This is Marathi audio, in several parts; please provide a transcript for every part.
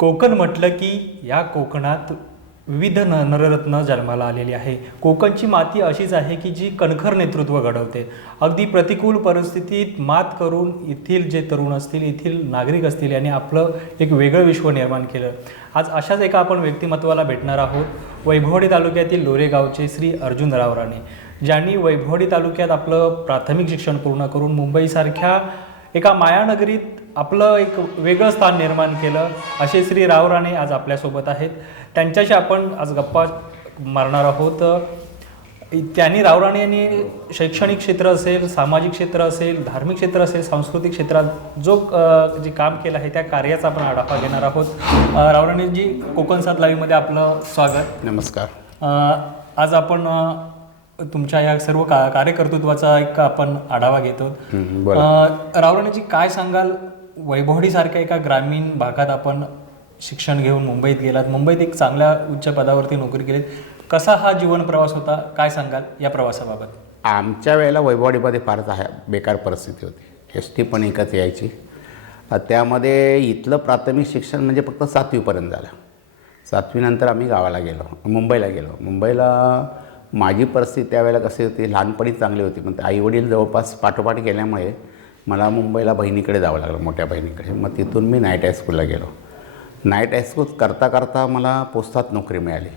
कोकण म्हटलं की या कोकणात विविध न नररत्न जन्माला आलेली आहे. कोकणची माती अशीच आहे की जी कणखर नेतृत्व घडवते. अगदी प्रतिकूल परिस्थितीत मात करून येथील जे तरुण असतील येथील नागरिक असतील यांनी आपलं एक वेगळं विश्व निर्माण केलं. आज अशाच एका आपण व्यक्तिमत्वाला भेटणार आहोत. वैभवडी तालुक्यातील लोरेगावचे श्री अर्जुन राव राणे ज्यांनी वैभवडी तालुक्यात आपलं प्राथमिक शिक्षण पूर्ण करून मुंबईसारख्या एका मायानगरीत आपलं एक वेगळं स्थान निर्माण केलं असे श्री राव राणे आज आपल्यासोबत आहेत. त्यांच्याशी आपण आज गप्पा मारणार आहोत. त्यांनी राव राणे यांनी शैक्षणिक क्षेत्र असेल सामाजिक क्षेत्र असेल धार्मिक क्षेत्र असेल सांस्कृतिक क्षेत्रात जो जे काम केलं आहे त्या कार्याचा आपण आढावा घेणार आहोत. अ, राव राणेजी कोकण सात लाईव्हमध्ये आपलं स्वागत. नमस्कार. आज आपण तुमच्या या सर्व का कार्यकर्तृत्वाचा एक आपण आढावा घेतो. हं, रावराणेजी काय सांगाल? वैभवडीसारख्या एका ग्रामीण भागात आपण शिक्षण घेऊन मुंबईत गेलात. मुंबईत एक चांगल्या उच्च पदावरती नोकरी केलीत. कसा हा जीवन प्रवास होता? काय सांगाल या प्रवासाबाबत? आमच्या वेळेला वैभववाडीमध्ये फारच आहे बेकार परिस्थिती होती. एस टी पण एकच यायची. त्यामध्ये इथलं प्राथमिक शिक्षण म्हणजे फक्त सातवीपर्यंत झालं. सातवीनंतर आम्ही गावाला गेलो मुंबईला गेलो. मुंबईला माझी परिस्थिती त्यावेळेला कशी होती? लहानपणी चांगली होती पण आईवडील जवळपास पाठोपाठ गेल्यामुळे मला मुंबईला बहिणीकडे जावं लागलं मोठ्या बहिणीकडे. मग तिथून मी नाईट हायस्कूलला गेलो. नाईट हायस्कूल करता करता मला पोस्टात नोकरी मिळाली.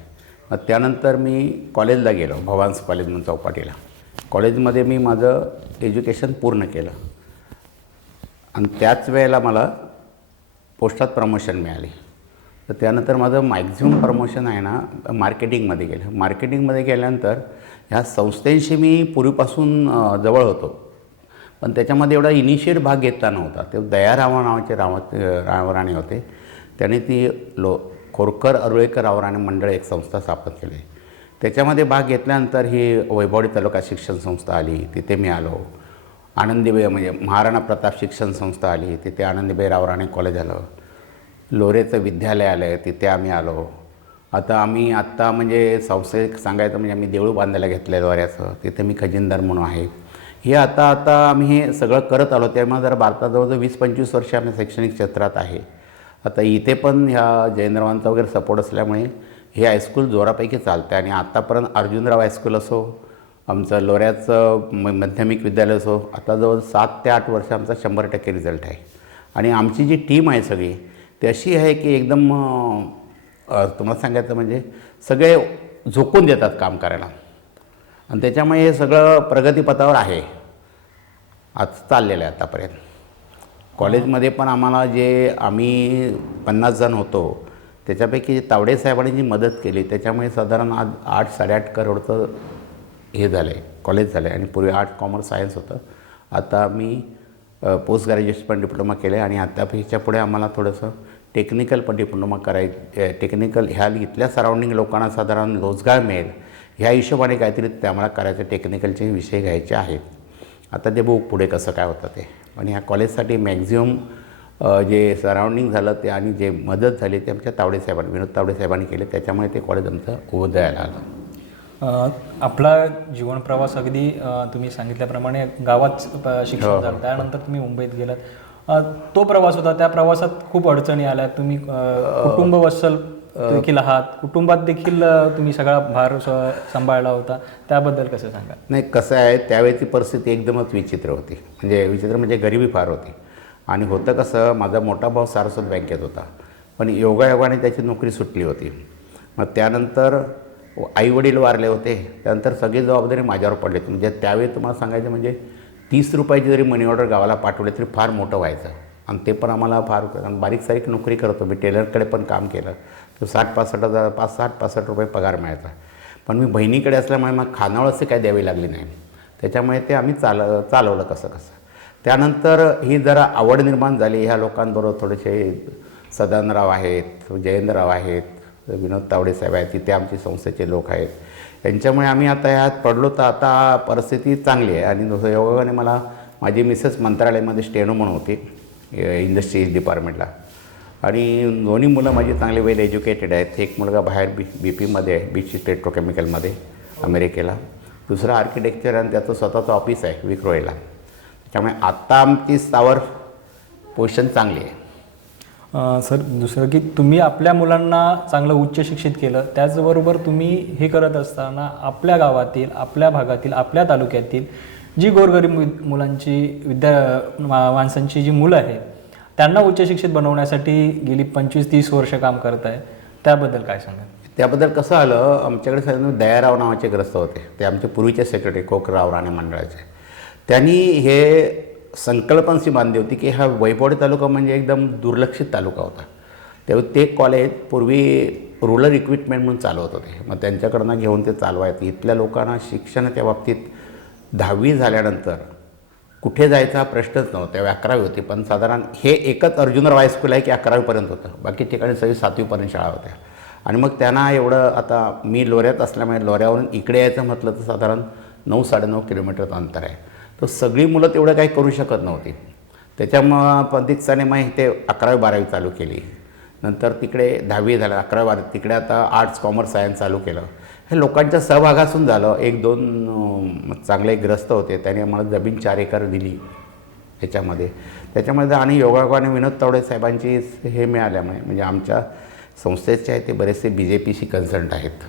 मग त्यानंतर मी कॉलेजला गेलो भवान्स कॉलेज म्हणून चौपाटीला. कॉलेजमध्ये मी माझं एज्युकेशन पूर्ण केलं. आणि त्याच वेळेला मला पोस्टात प्रमोशन मिळाली. तर त्यानंतर माझं मॅक्झिमम प्रमोशन आहे ना मार्केटिंगमध्ये गेलं. मार्केटिंगमध्ये गेल्यानंतर ह्या संस्थेशी मी पूर्वीपासून जवळ होतो. पण त्याच्यामध्ये एवढा इनिशिएट भाग घेतला नव्हता. ते दयाराव नावाचे राव रावराणे होते. त्यांनी ती लो खोरकर अरुळेकर रावराणे मंडळ एक संस्था स्थापन केली. त्याच्यामध्ये भाग घेतल्यानंतर ही वैभवडी तालुका शिक्षण संस्था आली. तिथे मी आलो. आनंदीबाई म्हणजे महाराणा प्रताप शिक्षण संस्था आली. तिथे आनंदीबाई रावराणे कॉलेज आलं लोरेचं विद्यालय आलं आहे तिथे आम्ही आलो आता आम्ही आत्ता म्हणजे संस्थेत सांगायचं म्हणजे आम्ही देऊळ बांधायला घेतलं आहे द्वाऱ्याचं तिथे मी खजिनदार म्हणून आहे. हे आता आता आम्ही हे सगळं करत आलो त्यामुळे जरा भारतात जवळजवळ वीस पंचवीस वर्ष आम्ही शैक्षणिक क्षेत्रात आहे. आता इथे पण ह्या जैनरावांचा वगैरे सपोर्ट असल्यामुळे हे हायस्कूल जोरापैकी चालतं आहे आणि आत्तापर्यंत अर्जुनराव हायस्कूल असो आमचं लोऱ्याचं म माध्यमिक विद्यालय असो आता जवळ सात ते आठ वर्ष आमचा शंभर टक्के रिझल्ट आहे. आणि आमची जी टीम आहे सगळी ती अशी आहे की एकदम तुम्हाला सांगायचं म्हणजे सगळे झोकून देतात काम करायला. आणि त्याच्यामुळे हे सगळं प्रगतीपथावर आहे. आज चाललेलं आहे आतापर्यंत. कॉलेजमध्ये पण आम्हाला जे आम्ही पन्नास जण होतो त्याच्यापैकी तावडे साहेबांनी जी मदत केली त्याच्यामुळे साधारण आज आठ साडेआठ करोडचं हे झालं आहे कॉलेज झालं आहे आणि पूर्वी आर्ट कॉमर्स सायन्स होतं. आता मी पोस्ट ग्रॅज्युएशन पण डिप्लोमा केलं आहे आणि आता पुढे आम्हाला थोडंसं टेक्निकल पण डिप्लोमा कराय टेक्निकल ह्या इथल्या सराउंडिंग लोकांना साधारण रोजगार मिळेल. ह्या हिशोबाने काहीतरी ते आम्हाला करायचं टेक्निकलचे विषय घ्यायचे आहेत. आता ते बघू पुढे कसं काय होतं ते. आणि ह्या कॉलेजसाठी मॅक्झिमम जे सराउंडिंग झालं ते आणि जे मदत झाली ते आमच्या तावडे साहेबांनी विनोद तावडे साहेबांनी केले. त्याच्यामुळे ते कॉलेज आमचं उदयाला आलं. आपला जीवन प्रवास अगदी तुम्ही सांगितल्याप्रमाणे गावात शिक्षण हो. झालं. त्यानंतर तुम्ही मुंबईत गेलात. तो प्रवास होता. त्या प्रवासात खूप अडचणी आल्या. तुम्ही कुटुंब वत्सल देखील आहात. कुटुंबात देखील तुम्ही सगळा भार स- सांभाळला होता. त्याबद्दल कसं सांगा नाही कसं आहे त्यावेळेची परिस्थिती एकदमच विचित्र होती. म्हणजे विचित्र म्हणजे गरिबी फार होती. आणि होतं कसं माझा मोठा भाऊ सारस्वत बँकेत होता. पण योगायोगाने त्याची नोकरी सुटली होती. मग त्यानंतर आईवडील वारले होते. त्यानंतर सगळी जबाबदारी माझ्यावर पडली होती. म्हणजे त्यावेळी तुम्हाला सांगायचं म्हणजे तीस रुपयाची जरी मनी ऑर्डर गावाला पाठवले तरी फार मोठं व्हायचं. आणि ते पण आम्हाला फार कारण बारीक सारीक नोकरी करतो मी टेलरकडे पण काम केलं. तर साठ पासष्ट हजार पाच साठ पासष्ट रुपये पगार मिळायचा. पण मी बहिणीकडे असल्यामुळे मग खानावळ असे काही द्यावी लागली नाही. त्याच्यामुळे ते आम्ही चाल चालवलं कसं कसं. त्यानंतर ही जरा आवड निर्माण झाली. ह्या लोकांबरोबर थोडेसे सदानराव आहेत जयेंद्रराव आहेत विनोद तावडे साहेब आहेत. तिथे आमची संस्थेचे लोक आहेत. त्यांच्यामुळे आम्ही आता ह्यात पडलो तर आता परिस्थिती चांगली आहे. आणि जसं योगाने मला माझी मिसेस मंत्रालयामध्ये स्टेनो म्हणून होती इंडस्ट्रीज डिपार्टमेंटला आणि दोन्ही मुलं माझी चांगले वेल एज्युकेटेड आहेत. एक मुलगा बाहेर बी बी पीमध्ये आहे बीच पेट्रोकेमिकलमध्ये अमेरिकेला. दुसरा आर्किटेक्चर आणि त्याचं स्वतःचं ऑफिस आहे विक्रोयला त्यामुळे आत्ता आमची स्थावर पोझिशन चांगली आहे. सर दुसरं की तुम्ही आपल्या मुलांना चांगलं उच्च शिक्षित केलं त्याचबरोबर तुम्ही हे करत असताना आपल्या गावातील आपल्या भागातील आपल्या तालुक्यातील जी गोरगरीब मुलांची विद्या माणसांची जी मुलं आहेत त्यांना उच्च शिक्षित बनवण्यासाठी गेली पंचवीस तीस वर्ष काम करत आहे. त्याबद्दल काय सांगाल? त्याबद्दल कसं आलं आमच्याकडे साधारण दयाराव नावाचे ग्रस्त होते. ते आमचे पूर्वीचे सेक्रेटरी कोकराव राणे मंडळाचे. त्यांनी हे संकल्पनाशी बांधली होती की हा वैभवडी तालुका म्हणजे एकदम दुर्लक्षित तालुका होता. तेव्हा ते कॉलेज पूर्वी रुरल इक्विपमेंट म्हणून चालवत होते. मग त्यांच्याकडनं घेऊन ते चालवायचे. इथल्या लोकांना शिक्षणाच्या बाबतीत दहावी झाल्यानंतर कुठे जायचा हा प्रश्नच नव्हता. त्यावेळी अकरावी होती. पण साधारण हे एकच अर्जुनराव हायस्कूल आहे की अकरावीपर्यंत होतं. बाकी ठिकाणी सगळी सातवीपर्यंत शाळा होत्या. आणि मग त्यांना एवढं आता मी लोऱ्यात असल्यामुळे लोऱ्यावरून इकडे यायचं म्हटलं तर साधारण नऊ साडेनऊ किलोमीटरचं अंतर आहे. तर सगळी मुलं तेवढं काही करू शकत नव्हती. त्याच्यामुळं पंडितसाने मग ते अकरावी बारावी चालू केली. नंतर तिकडे दहावी झालं अकरावी बारावी. तिकडे आता आर्ट्स कॉमर्स सायन्स चालू केलं. हे लोकांच्या सहभागातून झालं. एक दोन चांगले ग्रस्त होते. त्याने आम्हाला जमीन चार एकर दिली ह्याच्यामध्ये. त्याच्यामध्ये आणि योगायोगाने विनोद तावडे साहेबांची हे मिळाल्यामुळे म्हणजे आमच्या संस्थेचे आहे ते बरेचसे बी जे पीशी कन्सल्ट आहेत.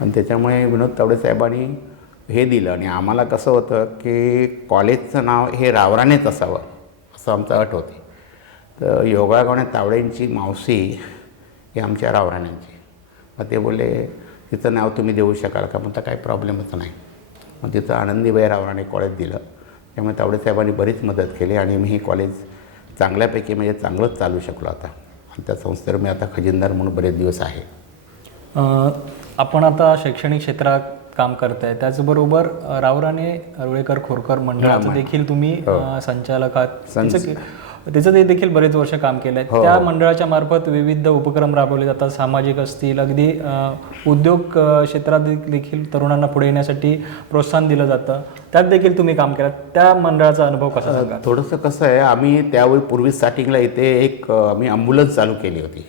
आणि त्याच्यामुळे विनोद तावडे साहेबांनी हे दिलं आणि आम्हाला कसं होतं की कॉलेजचं नाव हे रावरानेच असावं असं आमचं अट होती. तर योगायोगाने तावडेंची मावशी ही आमच्या रावराण्यांची. मग ते बोलले तिचं नाव तुम्ही देऊ शकाल का? म्हणता काही प्रॉब्लेमच नाही. मग तिथं आनंदीबाई रावराणे कॉलेज दिलं. त्यामुळे तावडे साहेबांनी बरीच मदत केली आणि मी हे कॉलेज चांगल्यापैकी म्हणजे चांगलंच चालू शकलो आता. आणि त्या संस्थेवर मी आता खजिनदार म्हणून बरेच दिवस आहे. आपण आता शैक्षणिक क्षेत्रात काम करताय. त्याचबरोबर अ, रावराणे रुळेकर खोरकर मंडळाचं देखील तुम्ही हो. अ, संचालक आहात. संच- त्याचं ते देखील बरेच वर्ष काम केलं आहे हो. त्या मंडळाच्या मार्फत विविध उपक्रम राबवले जातात. सामाजिक असतील अगदी उद्योग क्षेत्रात देखील तरुणांना पुढे येण्यासाठी प्रोत्साहन दिलं जातं. त्यात देखील तुम्ही काम केलं त्या मंडळाचा अनुभव कसा सांगा थोडंसं कसं आहे आम्ही त्यावेळी पूर्वी स्टार्टिंगला इथे एक आम्ही ॲम्ब्युलन्स चालू केली होती.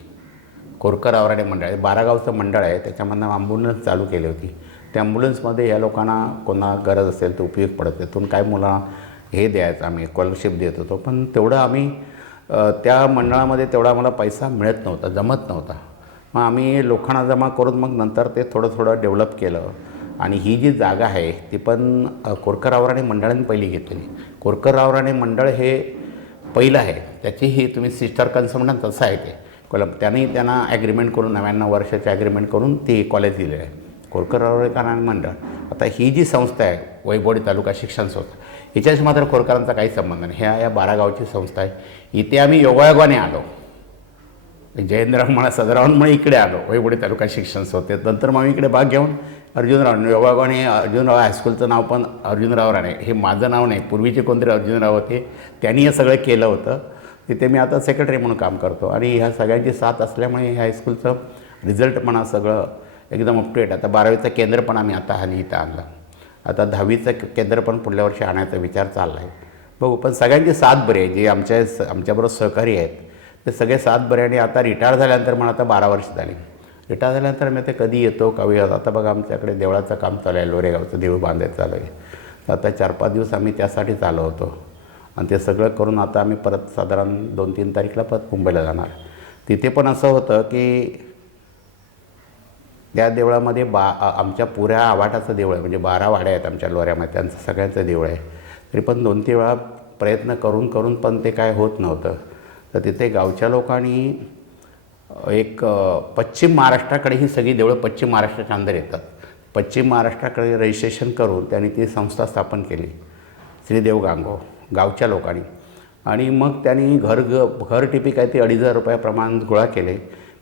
कोरकर आवराडे मंडळ बारागावचं मंडळ आहे. त्याच्यामधनं ॲम्ब्युलन्स चालू केली होती. त्या ॲम्ब्युलन्समध्ये या लोकांना कोणा गरज असेल तर उपयोग पडत तिथून काय मुलांना हे द्यायचं आम्ही स्कॉलरशिप देत होतो. पण तेवढं आम्ही त्या मंडळामध्ये तेवढा आम्हाला पैसा मिळत नव्हता जमत नव्हता. मग आम्ही लोकांना जमा करून मग नंतर ते थोडं थोडं डेव्हलप केलं. आणि ही जी जागा आहे ती पण कोरकर आवराणे मंडळाने पहिली घेतलेली. कोरकर आवराणे मंडळ हे पहिलं आहे. त्याची ही तुम्ही सिस्टर कन्सल्टंट तसं आहे ते. कॉल त्यांनी त्यांना ॲग्रीमेंट करून नव्याण्णव वर्षाचे ॲग्रीमेंट करून ती कॉलेज दिलेलं आहे. कोरकर रावळेकरांना मंडळ आता ही जी संस्था आहे वैभवडी तालुका शिक्षण संस्था हिच्याशी मात्र खोरकरांचा काही संबंध नाही. ह्या या बारा गावची संस्था आहे. इथे आम्ही योगायोगाने आलो. जयेंद्रराव म्हणा सदरावून म्हणून इकडे आलो. वैभवडी तालुका शिक्षण संस्थेत. नंतर मग आम्ही इकडे भाग घेऊन अर्जुनराव योगायोगाने अर्जुनराव हायस्कूलचं नाव पण अर्जुनराव राणे. हे माझं नाव नाही. पूर्वीचे कोणतरी अर्जुनराव होते. त्यांनी हे सगळं केलं होतं. तिथे मी आता सेक्रेटरी म्हणून काम करतो. आणि ह्या सगळ्यांची साथ असल्यामुळे ह्या हायस्कूलचं रिझल्ट म्हणा सगळं एकदम अप टू आता बारावीचं केंद्र पण आम्ही आता हल्ली इथं आणलं. आता दहावीचं केंद्र पण पुढल्या वर्षी आणायचा विचार चालला आहे बघू पण सगळ्यांची साथ बरी आहे. जे आमच्या स आमच्याबरोबर सहकारी आहेत ते सगळे साथ बरे आणि आता रिटायर झाल्यानंतर मला आता बारा वर्ष झाली. रिटायर झाल्यानंतर मी आता कधी येतो कवी येतो? आता बघा आमच्याकडे देवळाचं काम चालू आहे लोरेगावचं देऊळ बांधायचं चालू आहे. तर आता चार पाच दिवस आम्ही त्यासाठीच आलो होतो. आणि ते सगळं करून आता आम्ही परत साधारण दोन तीन तारीखला परत मुंबईला जाणार. तिथे पण असं होतं की त्या देवळामध्ये बा आमच्या पुऱ्या आवाटाचं देऊळ आहे. म्हणजे बारा वाड्या आहेत आमच्या लोऱ्यामध्ये. त्यांचं सगळ्यांचं देऊळ आहे. तरी पण दोन तीन वेळा प्रयत्न करून करून पण ते काय होत नव्हतं. तर तिथे गावच्या लोकांनी एक पश्चिम महाराष्ट्राकडे ही सगळी देवळं पश्चिम महाराष्ट्राच्या अंदर येतात. पश्चिम महाराष्ट्राकडे रजिस्ट्रेशन करून त्यांनी ती संस्था स्थापन केली. श्रीदेव गांगो गावच्या लोकांनी. आणि मग त्यांनी घर ग घर टिपी काय ते अडीच हजार रुपयाप्रमाण गोळा केले.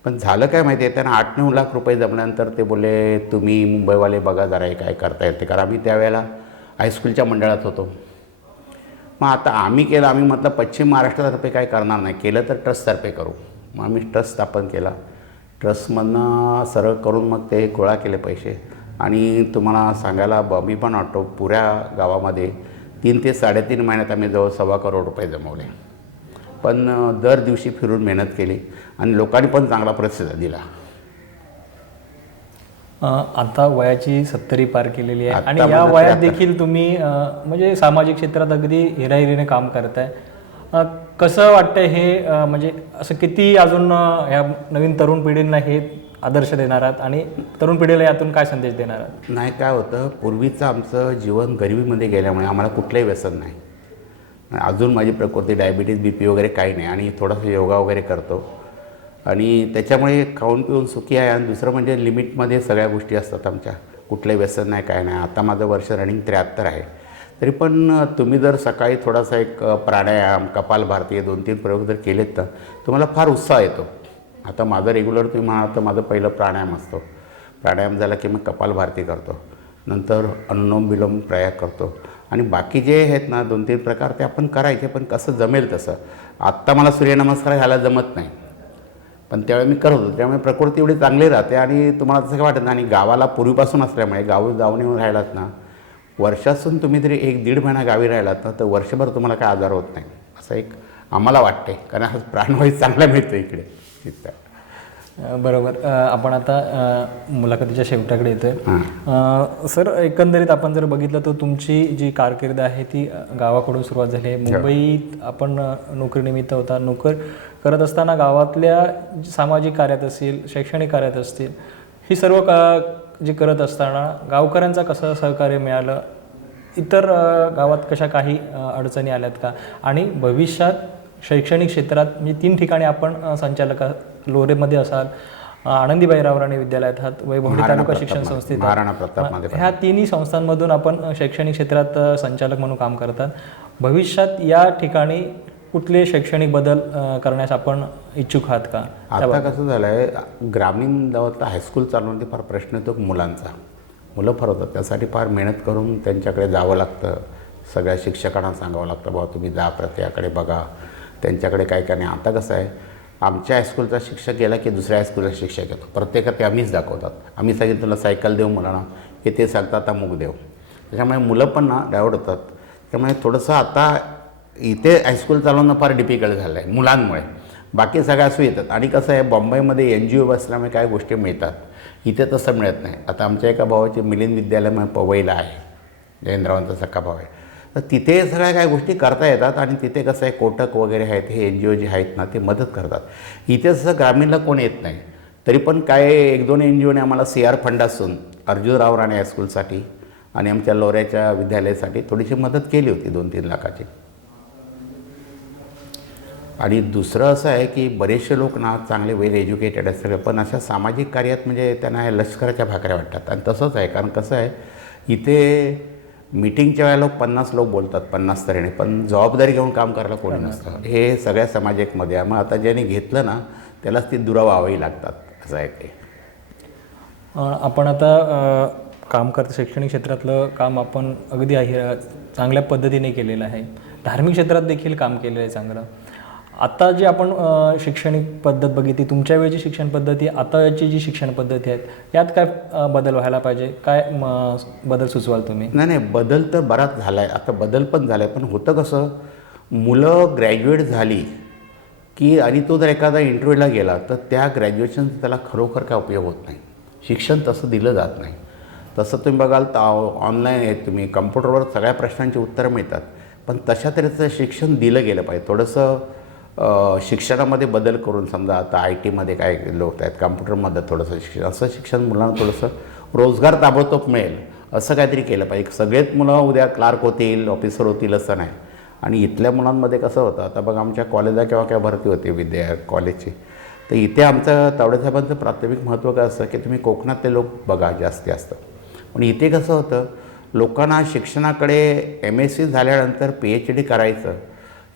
पण झालं काय माहिती आहे? त्यांना आठ नऊ लाख रुपये जमल्यानंतर ते बोलले तुम्ही मुंबईवाले बघा जरा हे काय करता येते कारण आम्ही त्यावेळेला हायस्कूलच्या मंडळात होतो. मग आता आम्ही केलं आम्ही म्हटलं पश्चिम महाराष्ट्रातर्फे काय करणार नाही. केलं तर ट्रस्टतर्फे करू. मग आम्ही ट्रस्ट स्थापन केला. ट्रस्टमधनं सरळ करून मग ते गोळा केले पैसे. आणि तुम्हाला सांगायला ब मी पण वाटतो पुऱ्या गावामध्ये तीन ते साडेतीन महिन्यात आम्ही जवळ सव्वा करोड रुपये जमवले. पण दर दिवशी फिरून मेहनत केली. आणि लोकांनी पण चांगला प्रतिसाद दिला. आता वयाची सत्तरी पार केलेली आहे. आणि या माझं वयात. देखील तुम्ही म्हणजे सामाजिक क्षेत्रात अगदी हिराहिरीने काम करताय. कसं वाटतं हे म्हणजे असं किती अजून ह्या नवीन तरुण पिढींना हे आदर्श देणार आहात? आणि तरुण पिढीला यातून काय संदेश देणार आहात? नाही काय होतं पूर्वीचं आमचं जीवन गरिबीमध्ये गेल्यामुळे आम्हाला कुठलंही व्यसन नाही. अजून माझी प्रकृती डायबिटीज बी पी वगैरे काही नाही. आणि थोडासा योगा वगैरे करतो. आणि त्याच्यामुळे खाऊन पिऊन सुखी आहे. आणि दुसरं म्हणजे लिमिटमध्ये सगळ्या गोष्टी असतात आमच्या. कुठले व्यसन नाही काय नाही. आता माझं वर्ष रनिंग त्र्याहत्तर आहे. तरी पण तुम्ही जर सकाळी थोडासा एक प्राणायाम कपालभाती हे दोन तीन प्रयोग जर केलेत तर तुम्हाला फार उत्साह येतो. आता माझं रेग्युलर तुम्ही म्हणाल तर माझं पहिलं प्राणायाम असतो. प्राणायाम झाला की मग कपालभाती करतो. नंतर अनुलोम विलोम प्रयाग करतो. आणि बाकी जे आहेत ना दोन तीन प्रकार ते आपण करायचे पण कसं जमेल तसं. आत्ता मला सूर्यनमस्कार घ्यायला जमत नाही. पण त्यावेळी मी करत होतो. त्यामुळे प्रकृती एवढी चांगली राहते आणि तुम्हाला तसं काय वाटत नाही. आणि गावाला पूर्वीपासून असल्यामुळे गावी जाऊन येऊन राहिलात ना वर्षातून तुम्ही तरी एक दीड महिना गावी राहिलात ना तर वर्षभर तुम्हाला काय आजार होत नाही. असं एक आम्हाला वाटते कारण आज प्राणवायू चांगला मिळतो इकडे. तिथं बरोबर. आपण आता मुलाखतीच्या शेवटाकडे येतोय. हां. सर एकंदरीत आपण जर बघितलं तर तुमची जी कारकीर्द आहे ती गावाकडून सुरुवात झाली आहे. मुंबईत आपण नोकरीनिमित्त होता. नोकर करत असताना गावातल्या सामाजिक कार्यात असतील शैक्षणिक कार्यात असतील ही सर्व का जी करत असताना गावकऱ्यांचा कसं सहकार्य मिळालं? इतर गावात कशा काही अडचणी आल्यात का? आणि भविष्यात शैक्षणिक क्षेत्रात म्हणजे तीन ठिकाणी आपण संचालक. लोरेमध्ये असाल अ, आनंदीबाई रावराणी विद्यालयात आहात वैभवडी महाराणा तालुका शिक्षण संस्थेत. ह्या तिन्ही संस्थांमधून आपण शैक्षणिक क्षेत्रात संचालक म्हणून काम करतात. भविष्यात या ठिकाणी कुठले शैक्षणिक बदल करण्यास आपण इच्छुक आहात का? आता कसं झालं आहे ग्रामीण गावातला हायस्कूल चालवण्याचा फार प्रश्न येतो मुलांचा. मुलं फार होतात त्यासाठी फार मेहनत करून त्यांच्याकडे जावं लागतं. सगळ्या शिक्षकांना सांगावं लागतं बाबा तुम्ही जा प्रत्येकाकडे बघा. त्यांच्याकडे काय काय नाही आता कसं आहे आमच्या हायस्कूलचा शिक्षक गेला की दुसऱ्या हायस्कूलचा शिक्षक येतो. प्रत्येकात ते आम्हीच दाखवतात. आम्ही सांगितलं तुला सायकल देऊ मुलांना. की ते सांगतात आता मूग देऊ. त्याच्यामुळे मुलं पण ना डायवर्ट होतात. त्यामुळे थोडंसं आता इथे हायस्कूल चालवणं फार डिफिकल्ट झालं आहे मुलांमुळे. बाकी सगळ्या सोयी येतात. आणि कसं आहे बॉम्बेमध्ये एन जी ओ असल्यामुळे काय गोष्टी मिळतात. इथे तसं मिळत नाही. आता आमच्या एका भावाचे मिलिंद विद्यालय म्हणून पवईला आहे. जयेंद्रावांचा सख्खा भाव आहे. तर तिथे सगळ्या काय गोष्टी करता येतात आणि तिथे कसं आहे कोटक वगैरे आहेत हे एन जी ओ जे आहेत ना ते मदत करतात. इथे जसं ग्रामीणला कोण येत नाही तरी पण काय एक दोन एन जी ओने आम्हाला सी आर फंडासून अर्जुन अर्जुनराव राणे हायस्कूलसाठी आणि आमच्या लोऱ्याच्या विद्यालयासाठी थोडीशी मदत केली होती दोन तीन लाखाची. आणि दुसरं असं आहे की बरेचसे लोक ना चांगले वेल एज्युकेटेड असतात पण अशा सामाजिक कार्यात म्हणजे त्यांना लष्कराच्या भाकऱ्या वाटतात. आणि तसंच आहे कारण कसं आहे इथे मीटिंगच्या वेळेला पन्नास लोक बोलतात पन्नास तऱ्हेने. पण जबाबदारी घेऊन काम करायला कोणी नसतं. हे सगळ्या समाजिकमध्ये आहे. मग आता ज्याने घेतलं ना त्यालाच ती दुरावावी लागतात. असं आहे ते. आपण आता काम करत शैक्षणिक क्षेत्रातलं काम आपण अगदी आहे चांगल्या पद्धतीने केलेलं आहे. धार्मिक क्षेत्रात देखील काम केलेलं आहे चांगलं. आता जी आपण शैक्षणिक पद्धत बघितली तुमच्या वेळची शिक्षण पद्धती आताची जी शिक्षण पद्धती आहेत यात काय बदल व्हायला पाहिजे? काय म, बदल सुचवाल तुम्ही? नाही नाही बदल तर बराच झाला आहे आता बदल पण झाला आहे पण होतं कसं मुलं ग्रॅज्युएट झाली की आणि तो जर एखादा इंटरव्ह्यूला गेला तर त्या ग्रॅज्युएशनचा त्याला खरोखर काय उपयोग होत नाही. शिक्षण तसं दिलं जात नाही. तसं तुम्ही बघाल तर ऑनलाईन आहे तुम्ही कम्प्युटरवर सगळ्या प्रश्नांची उत्तरं मिळतात. पण तशा तऱ्हेचं शिक्षण दिलं गेलं पाहिजे. थोडंसं शिक्षणामध्ये बदल करून समजा आता आय टीमध्ये काय लोक आहेत कम्प्युटरमध्ये थोडंसं शिक्षण असं शिक्षण मुलांना थोडंसं रोजगार ताबडतोब मिळेल असं काहीतरी केलं पाहिजे. सगळेच मुलं उद्या क्लार्क होतील ऑफिसर होतील असं नाही. आणि इथल्या मुलांमध्ये कसं होतं आता बघा आमच्या कॉलेजला केव्हा केव्हा भरती होती विद्या कॉलेजची. तर इथे आमचं तावडेसाहेबांचं प्राथमिक महत्त्व काय असतं की तुम्ही कोकणातले लोक बघा जास्ती असतं पण इथे कसं होतं लोकांना शिक्षणाकडे एम एस सी झाल्यानंतर पी एच डी करायचं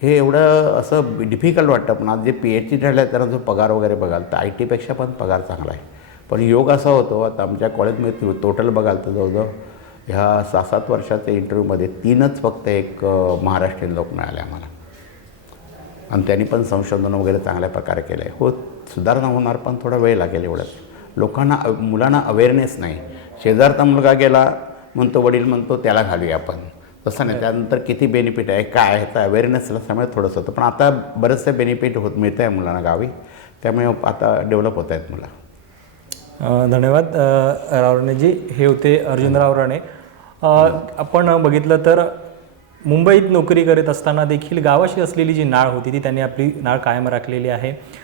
हे एवढं असं डिफिकल्ट वाटतं. पण आज जे पी एच डी झालं त्यांना जो पगार वगैरे बघाल तर आय टीपेक्षा पण पगार चांगला आहे. पण योग असा होतो आता आमच्या कॉलेजमध्ये टोटल बघाल तर जवळजवळ ह्या सहा सात वर्षाच्या इंटरव्ह्यूमध्ये तीनच फक्त एक महाराष्ट्रीयन लोक मिळाले आम्हाला. आणि त्यांनी पण संशोधन वगैरे चांगल्या प्रकारे केलं आहे हो सुधारणा होणार पण थोडा वेळ लागेल एवढंच. लोकांना मुलांना अवेअरनेस नाही. शेजारचा मुलगा गेला म्हणतो वडील म्हणतो त्याला घालूया आपण. तसं नाही. त्यानंतर किती बेनिफिट आहे काय आहे तर अवेअरनेस असल्यामुळे थोडंसं होतं. पण आता बरेचसे बेनिफिट होत मिळतं आहे मुलांना गावी. त्यामुळे आता डेव्हलप होत आहेत मुलं. धन्यवाद. रावरणेजी हे होते अर्जुनराव राणे. अ, आपण बघितलं तर मुंबईत नोकरी करत असताना देखील गावाशी असलेली जी नाळ होती ती त्यांनी आपली नाळ कायम राखलेली आहे.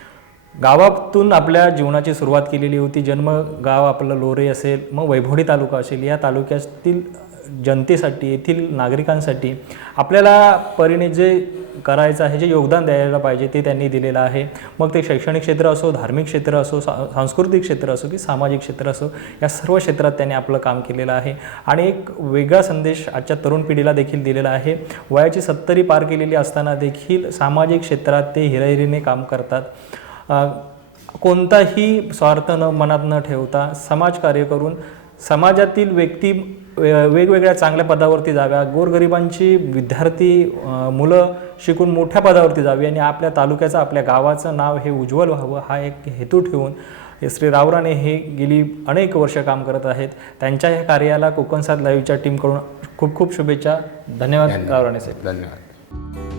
गावातून आपल्या जीवनाची सुरुवात केलेली होती. जन्म गाव आपलं लोरे असेल मग वैभवडी तालुका असेल. या तालुक्यातील जनतेसाठी येथील नागरिकांसाठी आपल्याला परीने जे करायचं आहे जे योगदान द्यायला पाहिजे ते त्यांनी दिलेलं आहे. मग ते शैक्षणिक क्षेत्र असो धार्मिक क्षेत्र असो सा सांस्कृतिक क्षेत्र असो की सामाजिक क्षेत्र असो या सर्व क्षेत्रात त्यांनी आपलं काम केलेलं आहे. आणि एक वेगळा संदेश आजच्या तरुण पिढीला देखील दिलेला आहे. वयाची सत्तरी पार केलेली असताना देखील सामाजिक क्षेत्रात ते हिराहिरीने काम करतात. कोणताही स्वार्थ न मनात न ठेवता समाजकार्य करून समाजातील व्यक्ती वेगवेगळ्या चांगल्या पदावरती जाव्या गोरगरिबांची विद्यार्थी मुलं शिकून मोठ्या पदावरती जावी आणि आपल्या तालुक्याचं आपल्या गावाचं नाव हे उज्ज्वल व्हावं हा एक हेतू ठेवून श्री रावराणे हे गेली अनेक वर्ष काम करत आहेत. त्यांच्या या कार्याला कोकण सात लाईव्हच्या टीमकडून खूप खूप शुभेच्छा. धन्यवाद. रावराणे साहेब. धन्यवाद.